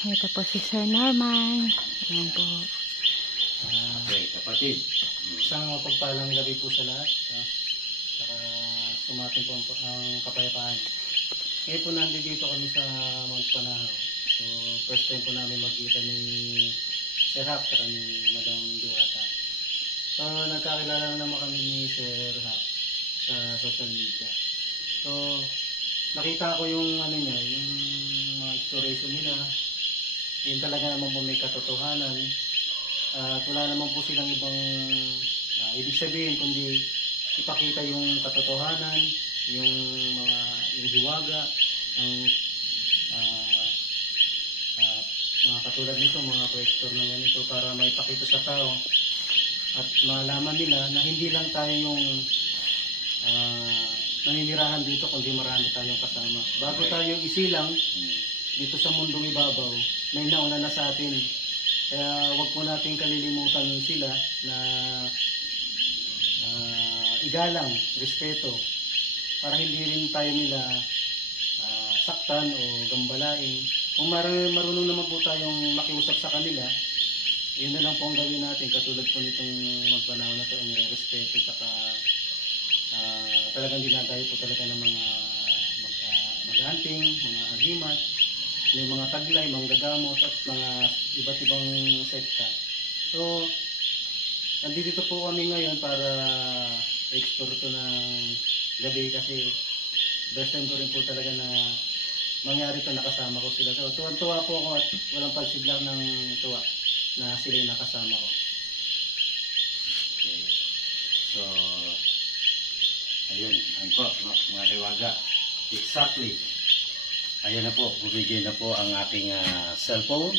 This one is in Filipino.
Ito po si Sir Norman. Ayan po. Okay, kapatid. Isang mapagpalang gabi po sa lahat. Saka sumating po ang kapayapaan. Ngayon po nandito kami sa Mount Panahaw. So, first time po namin magkita ni Sir Hap at ni Madam Diwata. So, nagkakilala naman kami ni Sir Hap sa social media. So, nakita ko yung niya, yung mga exploration nila. Yun talaga naman po may katotohanan. At wala naman po silang ibang ibig sabihin kundi ipakita yung katotohanan, yung hiwaga ng mga katulad nito, mga projektor ng ganito para maipakita sa tao at malaman nila na hindi lang tayo yung naninirahan dito kundi marami tayong kasama. Bago tayo isilang dito sa mundong ibabaw, may nauna na sa atin. Kaya wag po nating kalilimutan sila na igalang, respeto, para hindi rin tayo nila saktan o gambalain. Kung marunong naman po tayong makiusap sa kanila, yun na lang po ang gawin natin, katulad po nitong magpanaw na ito, nire-respeto, saka talagang dinadayo po talaga ng mga mag-anting, mga agimat, may mga taglay, mga gagamot at mga iba't ibang sekta. So, nandito po kami ngayon para explore ito ng gabi kasi first time ko rin po talaga na mangyari ito, nakasama ko sila. So, tuwan-tuwa po ako at walang pagsiglang ng tuwa na sila yung nakasama ko. Okay. So, ayun, ang po, mga hiwaga. Exactly. Ayan na po, bumigay na po ang aking cellphone.